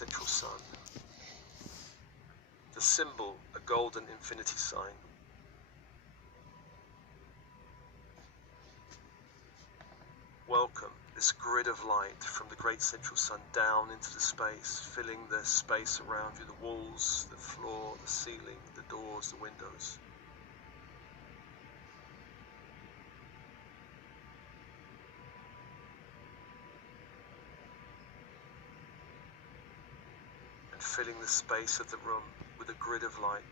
central sun. The symbol, a golden infinity sign. Welcome this grid of light from the great central sun down into the space, filling the space around you, the walls, the floor, the ceiling, the doors, the windows. And filling the space of the room with a grid of light.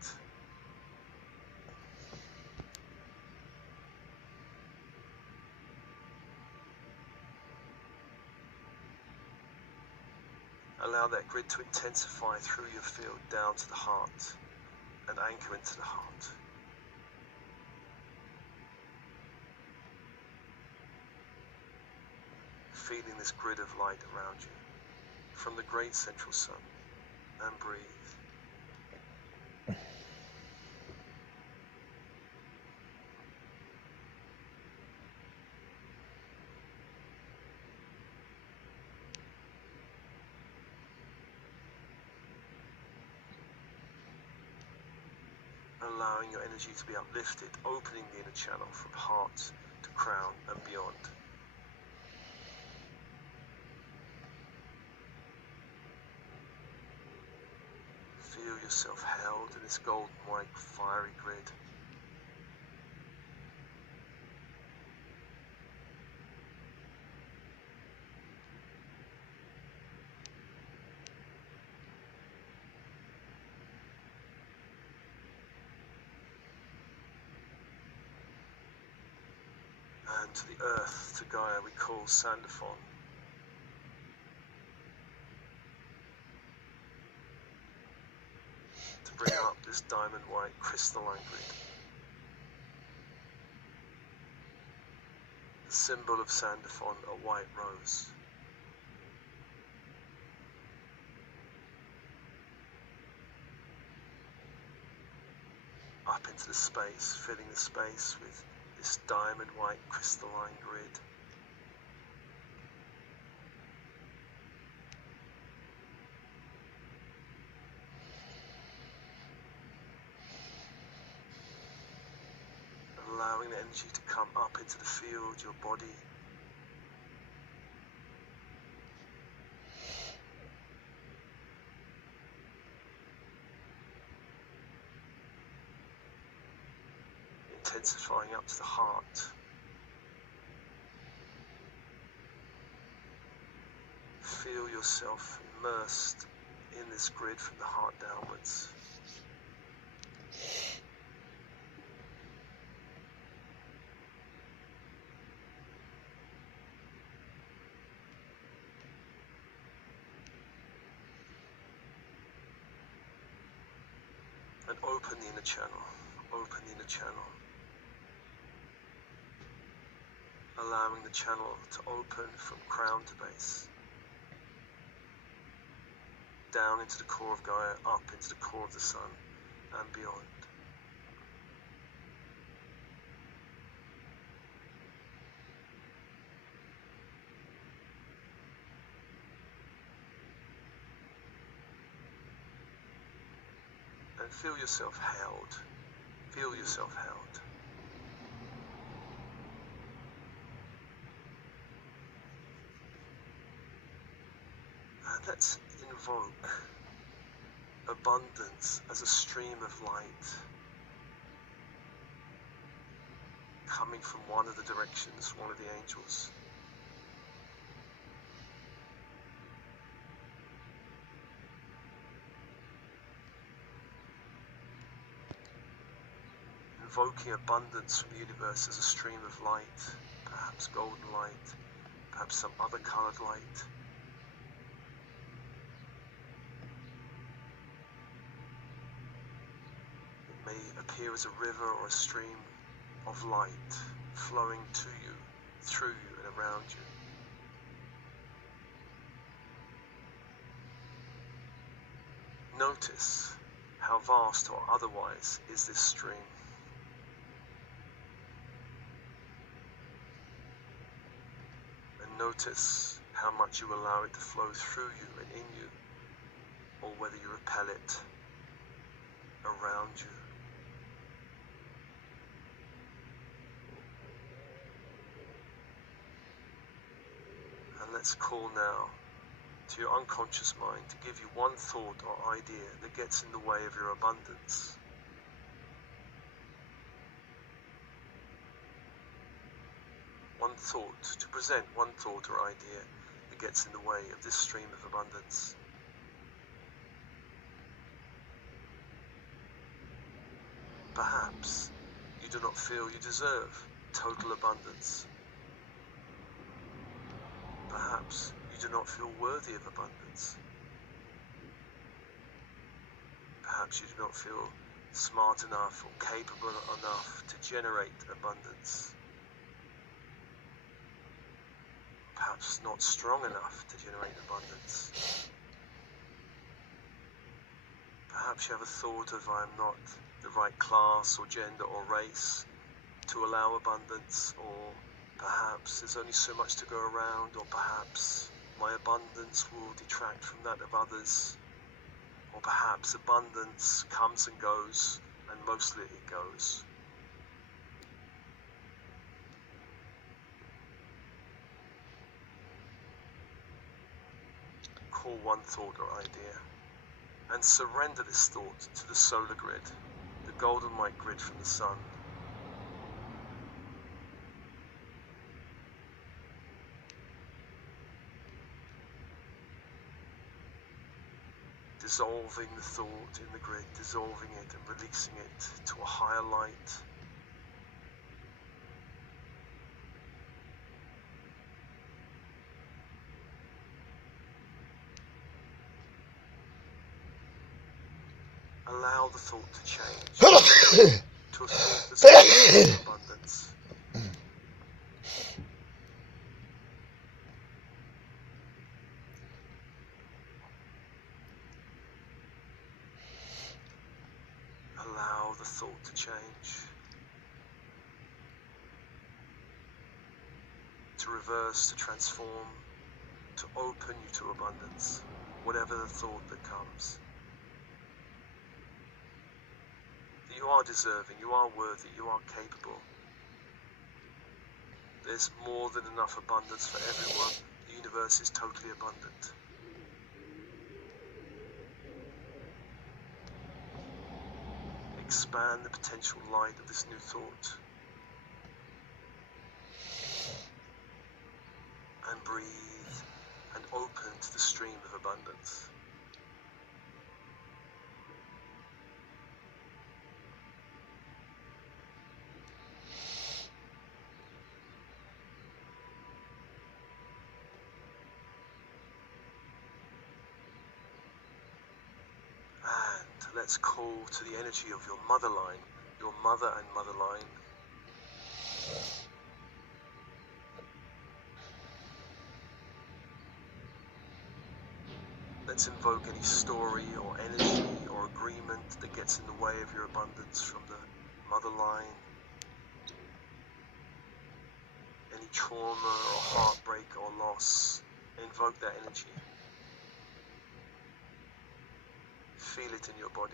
Allow that grid to intensify through your field down to the heart and anchor into the heart. Feeling this grid of light around you from the great central sun, and breathe. Allowing your energy to be uplifted, opening the inner channel from heart to crown and beyond. Feel yourself held in this golden white fiery grid. And to the earth, to Gaia, we call Sandalphon. To bring up this diamond white crystalline grid. The symbol of Sandalphon, a white rose. Up into the space, filling the space with this diamond white crystalline grid. Allowing the energy to come up into the field, your body. Intensifying up to the heart. Feel yourself immersed in this grid from the heart downwards. And open the inner channel, open the inner channel. Allowing the channel to open from crown to base. Down into the core of Gaia, up into the core of the sun, and beyond. And feel yourself held. Feel yourself held. And let's invoke abundance as a stream of light coming from one of the directions, one of the angels. Invoking abundance from the universe as a stream of light, perhaps golden light, perhaps some other colored light. It may appear as a river or a stream of light flowing to you, through you and around you. Notice how vast or otherwise is this stream. And notice how much you allow it to flow through you and in you, or whether you repel it around you. And let's call now to your unconscious mind to give you one thought or idea that gets in the way of your abundance. One thought, to present one thought or idea that gets in the way of this stream of abundance. Perhaps you do not feel you deserve total abundance. Perhaps you do not feel worthy of abundance. Perhaps you do not feel smart enough or capable enough to generate abundance. Perhaps not strong enough to generate abundance. Perhaps you have a thought of I am not the right class or gender or race to allow abundance, or perhaps there's only so much to go around, or perhaps my abundance will detract from that of others, or perhaps abundance comes and goes, and mostly it goes. Call one thought or idea, and surrender this thought to the solar grid, the golden light grid from the sun. Dissolving the thought in the grid, dissolving it and releasing it to a higher light. Allow the thought to change to a thought that's of abundance. Allow the thought to change, to reverse, to transform, to open you to abundance, whatever the thought that comes. You are deserving, you are worthy, you are capable. There's more than enough abundance for everyone. The universe is totally abundant. Expand the potential light of this new thought. And breathe and open to the stream of abundance. And let's call to the energy of your mother line, your mother and mother line. Let's invoke any story or energy or agreement that gets in the way of your abundance from the mother line. Any trauma or heartbreak or loss, invoke that energy. Feel it in your body.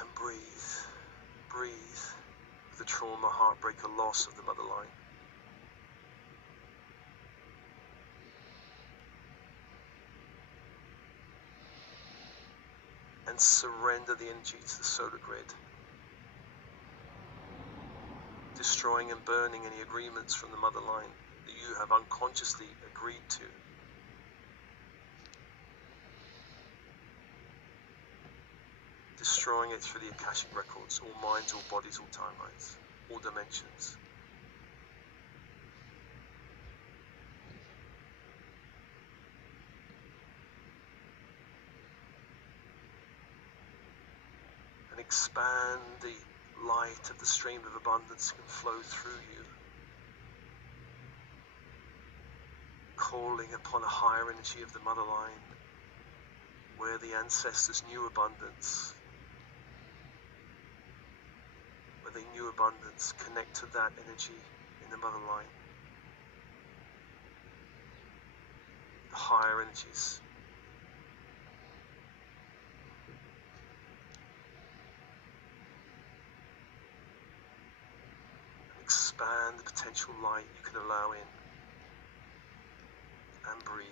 And breathe. Breathe the trauma, heartbreak, or loss of the mother line. And surrender the energy to the solar grid, destroying and burning any agreements from the mother line that you have unconsciously agreed to. Destroying it through the Akashic records, all minds, all bodies, all timelines, all dimensions. And expand the light of the stream of abundance can flow through you, calling upon a higher energy of the mother line where the ancestors knew abundance, where they knew abundance. Connect to that energy in the mother line, the higher energies. Expand the potential light you can allow in, and breathe.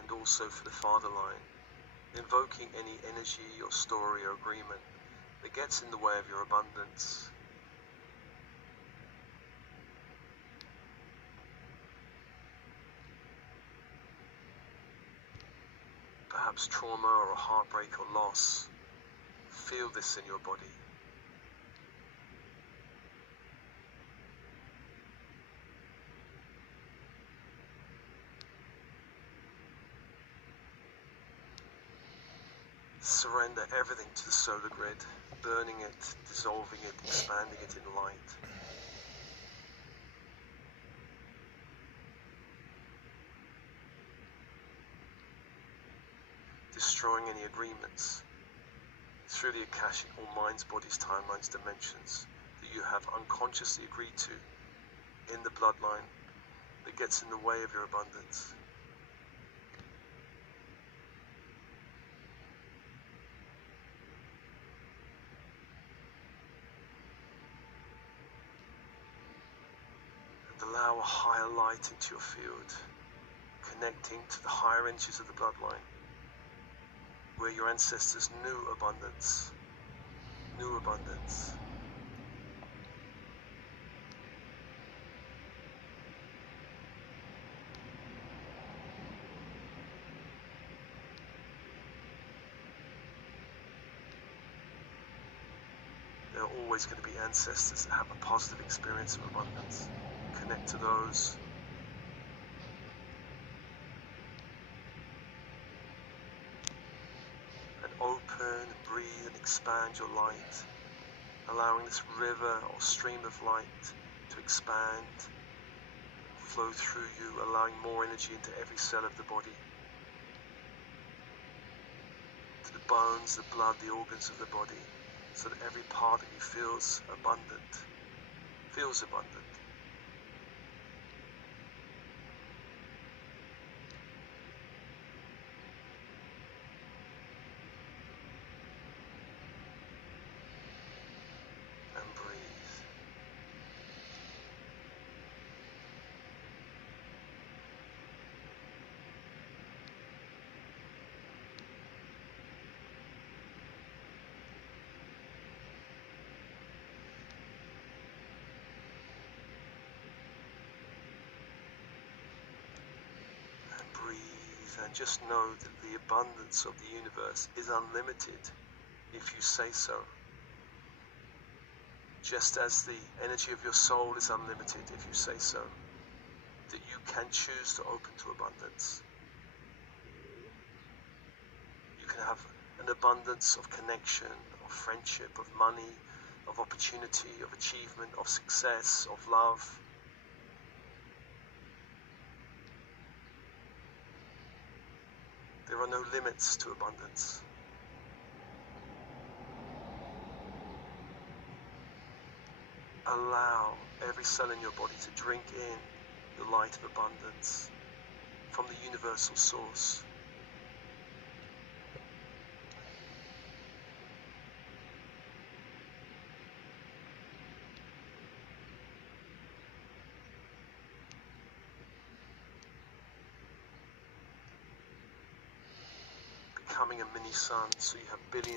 And also for the father line, invoking any energy or story or agreement that gets in the way of your abundance. Perhaps trauma or heartbreak or loss. Feel this in your body. Surrender everything to the solar grid, burning it, dissolving it, expanding it in light. Destroying any agreements through the Akashic or minds, bodies, timelines, dimensions that you have unconsciously agreed to in the bloodline that gets in the way of your abundance. And allow a higher light into your field, connecting to the higher energies of the bloodline, where your ancestors knew abundance, knew abundance. There are always going to be ancestors that have a positive experience of abundance. Connect to those. And open and breathe and expand your light, allowing this river or stream of light to expand, flow through you, allowing more energy into every cell of the body, to the bones, the blood, the organs of the body, so that every part of you feels abundant, feels abundant. And breathe. And just know that the abundance of the universe is unlimited if you say so. Just as the energy of your soul is unlimited if you say so. That you can choose to open to abundance. You can have an abundance of connection, of friendship, of money, of opportunity, of achievement, of success, of love. There are no limits to abundance. Allow every cell in your body to drink in the light of abundance from the universal source. Becoming a mini sun, so you have billions